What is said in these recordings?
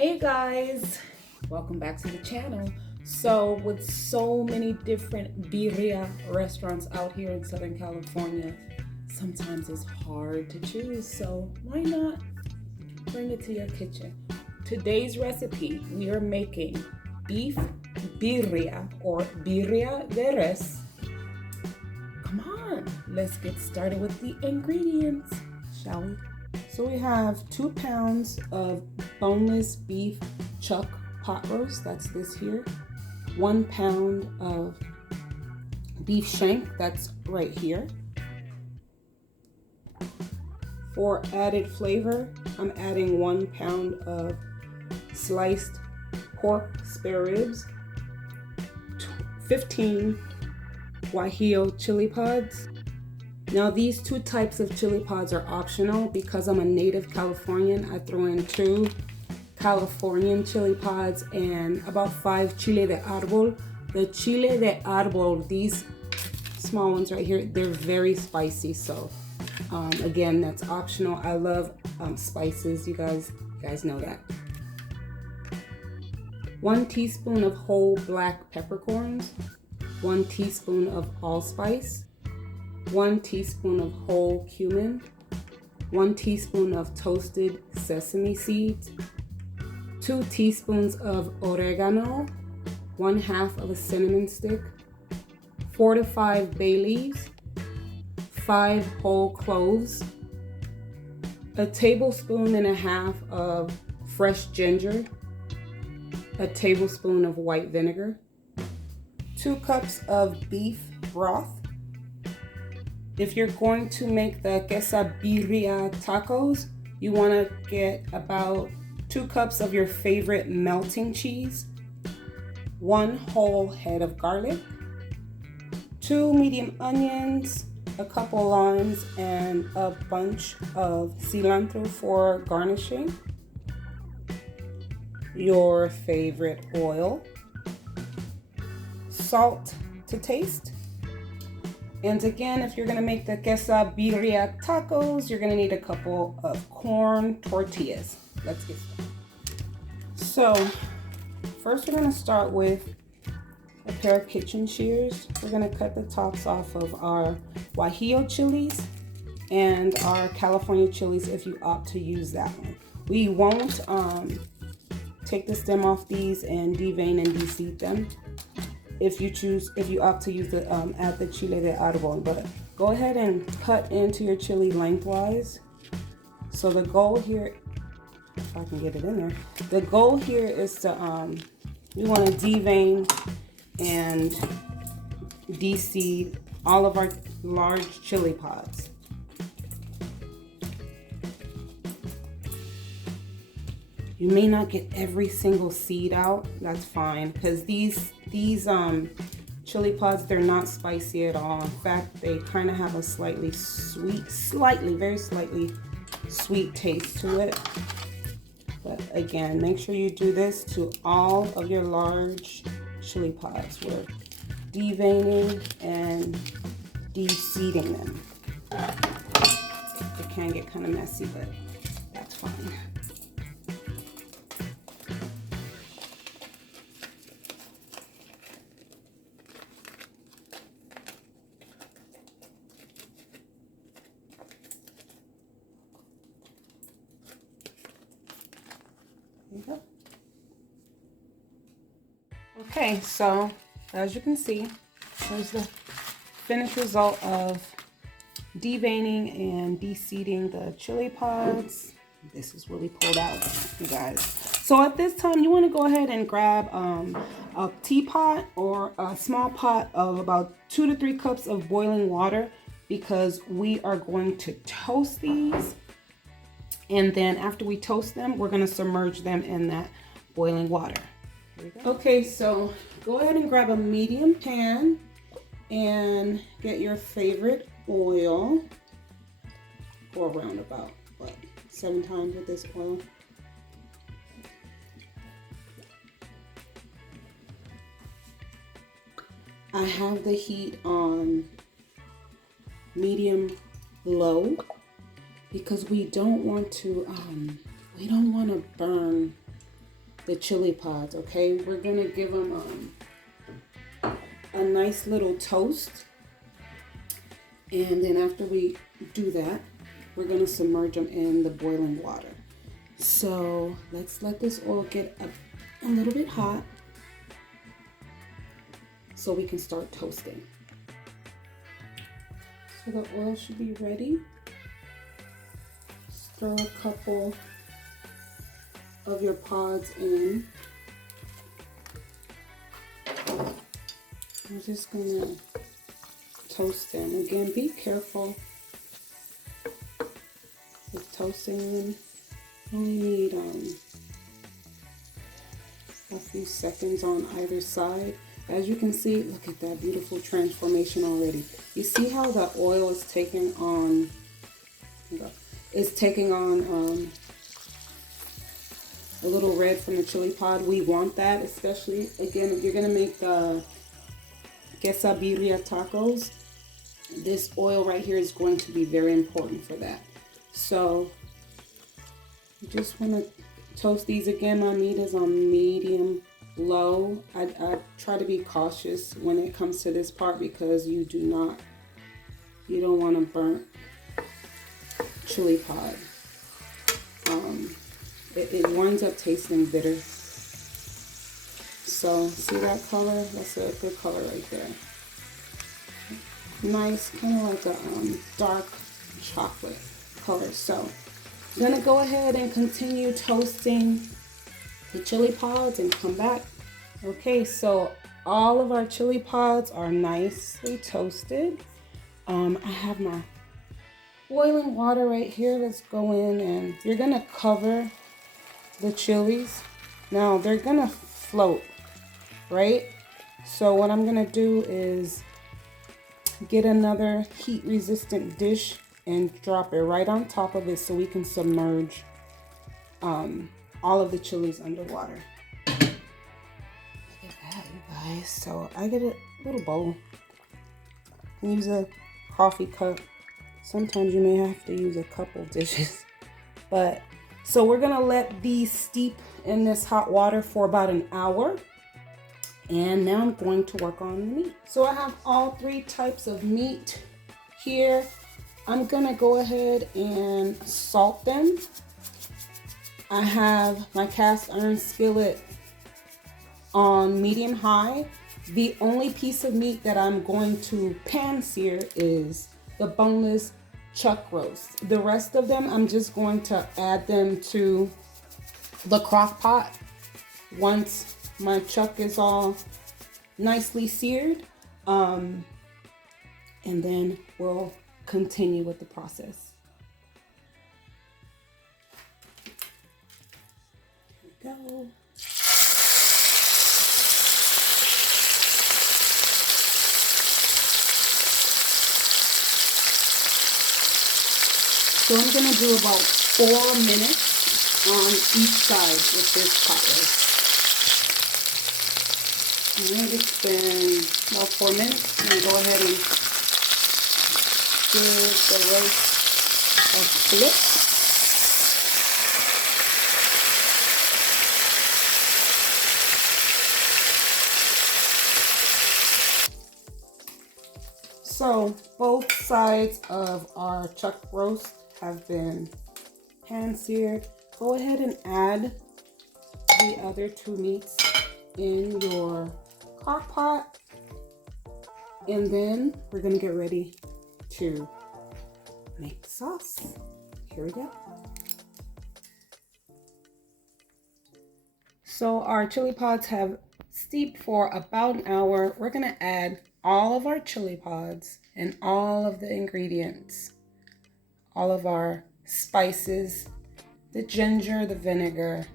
Hey guys, welcome back to the channel. So with so many different birria restaurants out here in Southern California, sometimes it's hard to choose. So why not bring it to your kitchen? Today's recipe, we are making beef birria or birria de res. Come on, let's get started with the ingredients, shall we? So we have 2 pounds of boneless beef chuck pot roast, that's this here. 1 pound of beef shank, that's right here. For added flavor, I'm adding 1 pound of sliced pork spare ribs, 15 guajillo chili pods. Now these 2 types of chili pods are optional. Because I'm a native Californian, I throw in 2 Californian chili pods and about 5 chile de árbol. The chile de árbol, these small ones right here, they're very spicy. So again, that's optional. I love spices. You guys know that. 1 teaspoon of whole black peppercorns, 1 teaspoon of allspice, 1 teaspoon of whole cumin, 1 teaspoon of toasted sesame seeds, 2 teaspoons of oregano, 1/2 of a cinnamon stick, 4 to 5 bay leaves, 5 whole cloves, a tablespoon and a half of fresh ginger, a tablespoon of white vinegar, 2 cups of beef broth. If you're going to make the Quesabirria tacos, you want to get about 2 cups of your favorite melting cheese, 1 whole head of garlic, 2 medium onions, a couple limes, and a bunch of cilantro for garnishing, your favorite oil, salt to taste. And again, if you're gonna make the Quesabirria tacos, you're gonna need a couple of corn tortillas. Let's get started. So, first we're gonna start with a pair of kitchen shears. We're gonna cut the tops off of our guajillo chilies and our California chilies if you opt to use that one. We won't take the stem off these and devein and deseed them. If you opt to use add the chile de árbol, but go ahead and cut into your chili lengthwise. So the goal here, if I can get it in there, the goal here is to we want to devein and deseed all of our large chili pods. You may not get every single seed out, that's fine, because these chili pods, they're not spicy at all. In fact, they kind of have a slightly sweet, very slightly sweet taste to it. But again, make sure you do this to all of your large chili pods. We're deveining and deseeding them. It can get kind of messy, but that's fine. Okay, so as you can see, there's the finished result of deveining and deseeding the chili pods. This is really pulled out, you guys. So at this time, you want to go ahead and grab a teapot or a small pot of about 2 to 3 cups of boiling water, because we are going to toast these. And then after we toast them, we're going to submerge them in that boiling water. Okay, so go ahead and grab a medium pan and get your favorite oil. Pour around about, 7 times with this oil. I have the heat on medium low because we don't want to burn the chili pods, okay? We're gonna give them a nice little toast. And then after we do that, we're gonna submerge them in the boiling water. So let's let this oil get a little bit hot so we can start toasting. So the oil should be ready. Stir a couple of your pods in. I'm just gonna toast them. Again, be careful with toasting them. You only need a few seconds on either side. As you can see, look at that beautiful transformation already. You see how the oil is taking on, a little red from the chili pod. We want that, especially, again, if you're gonna make the Quesabirria tacos, this oil right here is going to be very important for that. So you just wanna toast these. Again, my meat is on medium low. I try to be cautious when it comes to this part because you don't want to burn chili pod. It winds up tasting bitter. So see that color? That's a good color right there. Nice, kind of like a dark chocolate color. So I'm gonna go ahead and continue toasting the chili pods and come back. Okay, so all of our chili pods are nicely toasted. I have my boiling water right here. Let's go in, and you're gonna cover the chilies. Now they're gonna float, right? So what I'm gonna do is get another heat resistant dish and drop it right on top of it so we can submerge all of the chilies underwater. Look at that, you guys. So I get a little bowl. You can use a coffee cup. Sometimes you may have to use a couple dishes. But so we're gonna let these steep in this hot water for about an hour. And now I'm going to work on the meat. So I have all three types of meat here. I'm gonna go ahead and salt them. I have my cast iron skillet on medium high. The only piece of meat that I'm going to pan sear is the boneless chuck roast. The rest of them, I'm just going to add them to the crock pot once my chuck is all nicely seared. And then we'll continue with the process. Here we go. So I'm gonna do about 4 minutes on each side with this pot roast. Alright, it's been about 4 minutes. I'm gonna go ahead and give the roast a flip. So both sides of our chuck roast have been pan seared. Go ahead and add the other two meats in your crock pot, and then we're gonna get ready to make the sauce. Here we go. So our chili pods have steeped for about an hour. We're gonna add all of our chili pods and all of the ingredients, all of our spices, the ginger, the vinegar,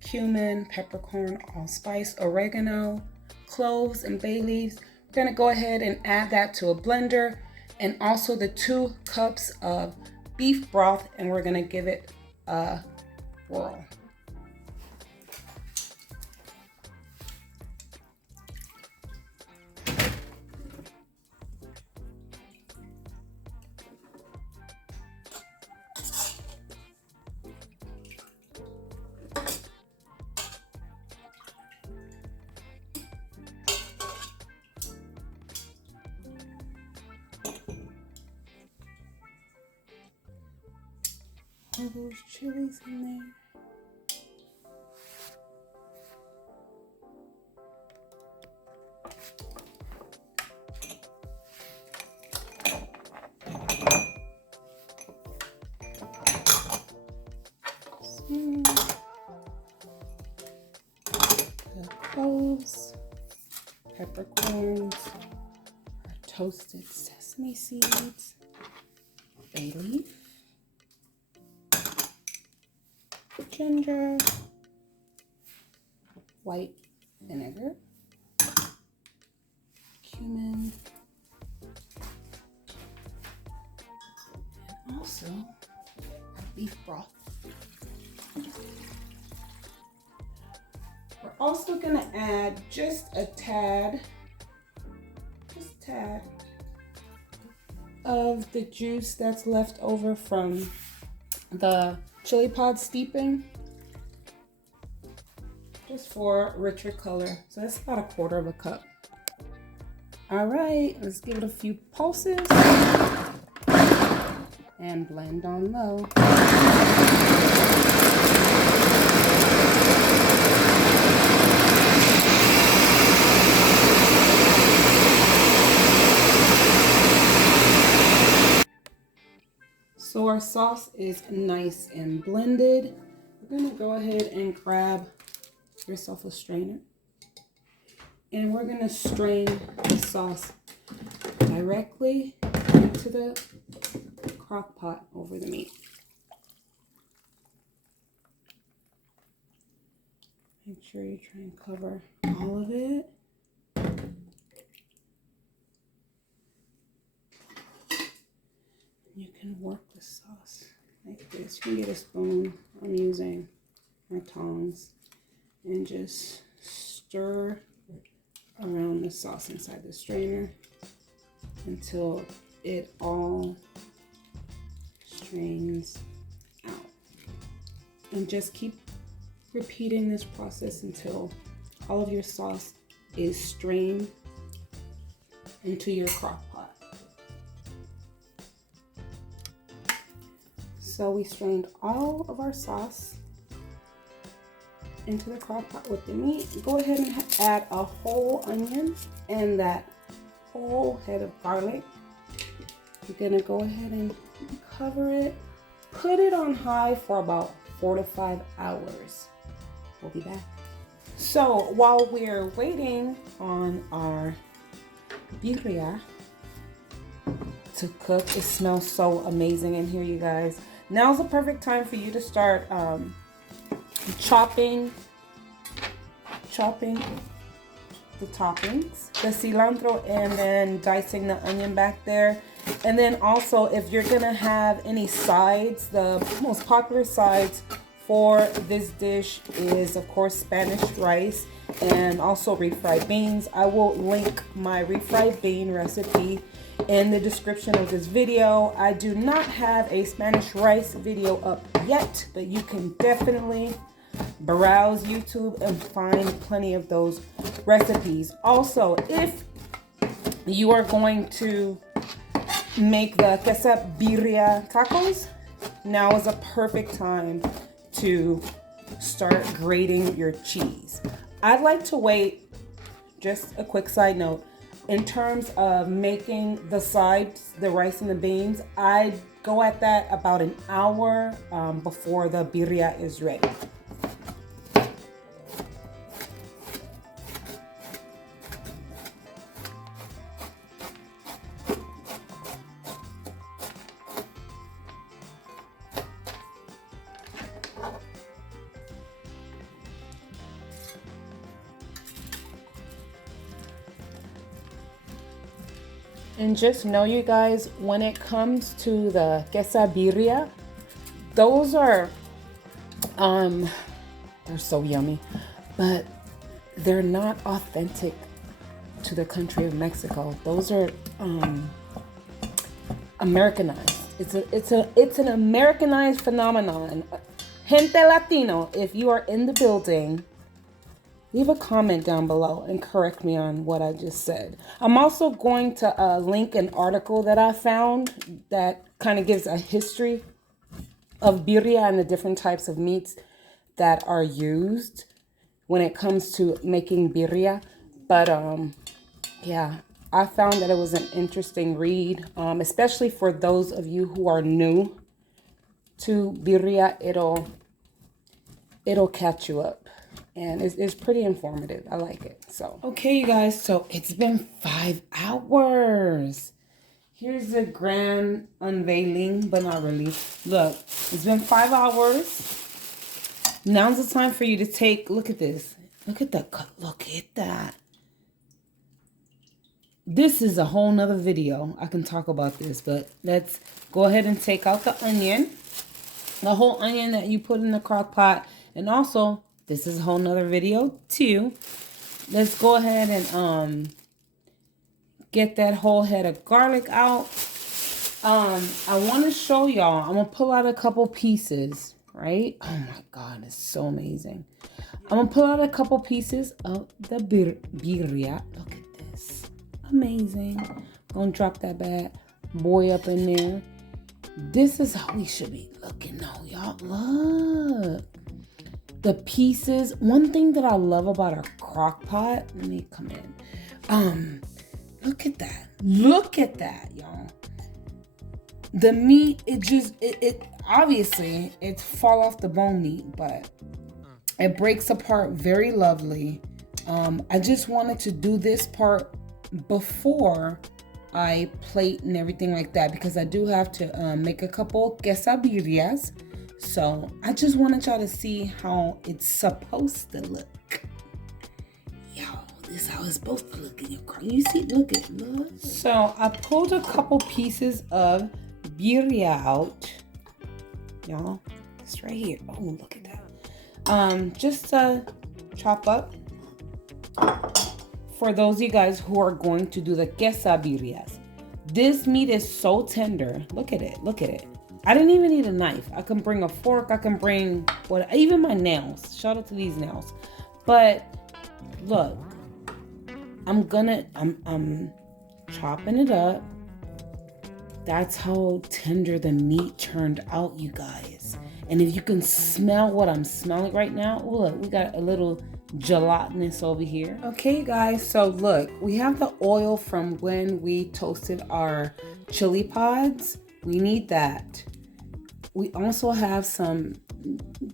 cumin, peppercorn, allspice, oregano, cloves, and bay leaves. We're gonna go ahead and add that to a blender, and also the 2 cups of beef broth, and we're gonna give it a whirl. all those chilies in there. The cloves, peppercorns, our toasted sesame seeds, bay leaf, ginger, white vinegar, cumin, and also our beef broth. We're also going to add just a tad of the juice that's left over from the chili pod steeping, just for richer color. So that's about 1/4 cup. All right, let's give it a few pulses and blend on low. So our sauce is nice and blended. We're gonna go ahead and grab yourself a strainer. And we're gonna strain the sauce directly into the crock pot over the meat. Make sure you try and cover all of it. You can work the sauce like this. You can get a spoon. I'm using my tongs and just stir around the sauce inside the strainer until it all strains out. And just keep repeating this process until all of your sauce is strained into your crock pot. So we strained all of our sauce into the crock pot with the meat. Go ahead and add a whole onion and that whole head of garlic. You're gonna go ahead and cover it. Put it on high for about 4 to 5 hours. We'll be back. So while we're waiting on our birria to cook, it smells so amazing in here, you guys. Now's the perfect time for you to start chopping the toppings, the cilantro, and then dicing the onion back there. And then also, if you're gonna have any sides, the most popular sides for this dish is of course Spanish rice and also refried beans. I will link my refried bean recipe in the description of this video. I do not have a Spanish rice video up yet, but you can definitely browse YouTube and find plenty of those recipes. Also, if you are going to make the Quesabirria tacos, now is a perfect time to start grating your cheese. I'd like to wait, just a quick side note, in terms of making the sides, the rice and the beans, I'd go at that about an hour before the birria is ready. And just know, you guys, when it comes to the quesabirria, those are, they're so yummy, but they're not authentic to the country of Mexico. Those are Americanized. It's an Americanized phenomenon. Gente Latino, if you are in the building, leave a comment down below and correct me on what I just said. I'm also going to link an article that I found that kind of gives a history of birria and the different types of meats that are used when it comes to making birria. But yeah, I found that it was an interesting read, especially for those of you who are new to birria. It'll catch you up, and it's pretty informative. I like it. So okay, you guys, so it's been 5 hours. Here's the grand unveiling, but not really. Look, it's been 5 hours. Now's the time for you to take, look at this. Look at that cut. Look at that. This is a whole nother video. I can talk about this, but let's go ahead and take out the onion. The whole onion that you put in the crock pot. And also, this is a whole nother video too. Let's go ahead and get that whole head of garlic out. I want to show y'all. I'm going to pull out a couple pieces, right? Oh my God, it's so amazing. I'm going to pull out a couple pieces of the birria. Look at this. Amazing. Gonna drop that bad boy up in there. This is how we should be looking though, y'all. Look. The pieces. One thing that I love about our crock pot. Let me come in. Look at that. Look at that, y'all. The meat, it obviously it's fall off the bone meat, but it breaks apart very lovely. I just wanted to do this part before I plate and everything like that, because I do have to make a couple quesabirrias. So I just wanted y'all to see how it's supposed to look. Y'all, this is how it's supposed to look in your car. You see, look. So I pulled a couple pieces of birria out. Y'all, it's right here. Oh, look at that. Just to chop up. For those of you guys who are going to do the quesabirrias. This meat is so tender. Look at it. Look at it. I didn't even need a knife. I can bring a fork. I can bring even my nails. Shout out to these nails. But look, I'm chopping it up. That's how tender the meat turned out, you guys. And if you can smell what I'm smelling right now, oh, look, we got a little gelatinous over here. Okay, guys, so look, we have the oil from when we toasted our chili pods. We need that. We also have some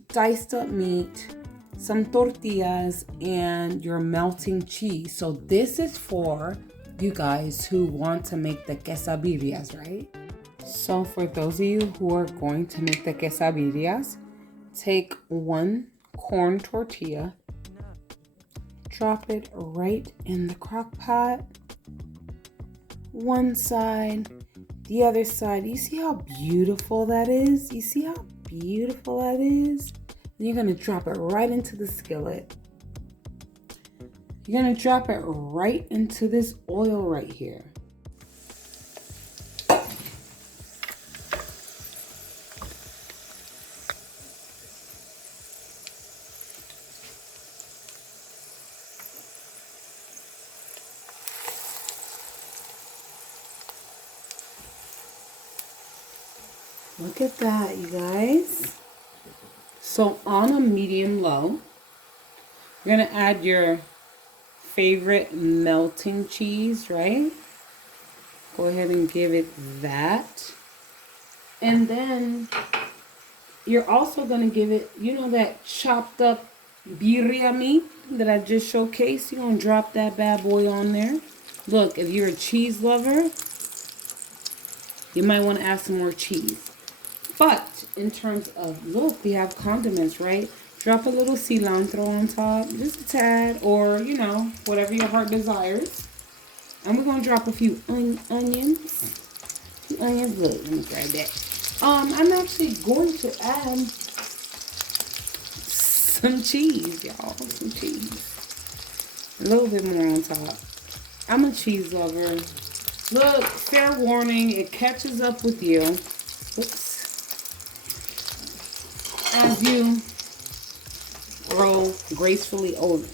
diced up meat, some tortillas, and your melting cheese. So this is for you guys who want to make the quesabirrias, right? So for those of you who are going to make the quesabirrias, take 1 corn tortilla, drop it right in the crock pot. One side, the other side. You see how beautiful that is? You see how beautiful that is? And you're gonna drop it right into the skillet. You're gonna drop it right into this oil right here. Look at that, you guys. So on a medium low, you're gonna add your favorite melting cheese, right? Go ahead and give it that. And then you're also gonna give it, you know, that chopped up birria meat that I just showcased. You're gonna drop that bad boy on there. Look, if you're a cheese lover, you might want to add some more cheese. But in terms of, look, we have condiments, right? Drop a little cilantro on top, just a tad, or, you know, whatever your heart desires. And we're going to drop a few onions. Look, let me grab that. I'm actually going to add some cheese, y'all. Some cheese. A little bit more on top. I'm a cheese lover. Look, fair warning, it catches up with you. Oops. As you grow gracefully older.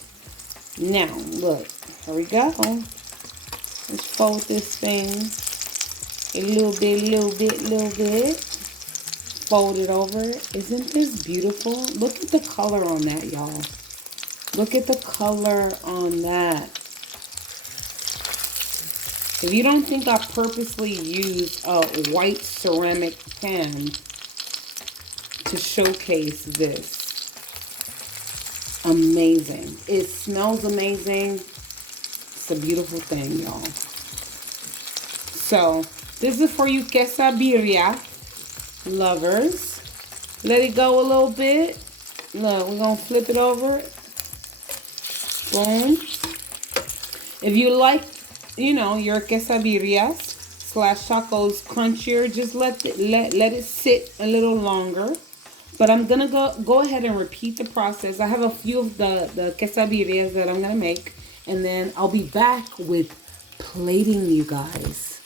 Now, look, here we go. Let's fold this thing a little bit. fold it over. Isn't this beautiful? Look at the color on that, y'all. Look at the color on that. If you don't think I purposely used a white ceramic pan to showcase this, amazing. It smells amazing. It's a beautiful thing, y'all. So, this is for you Quesabirria lovers. Let it go a little bit. Look, we're going to flip it over. Boom. If you like, you know, your quesabirrias slash tacos crunchier, just let it sit a little longer. But I'm gonna go ahead and repeat the process. I have a few of the quesabirrias that I'm gonna make, and then I'll be back with plating, you guys.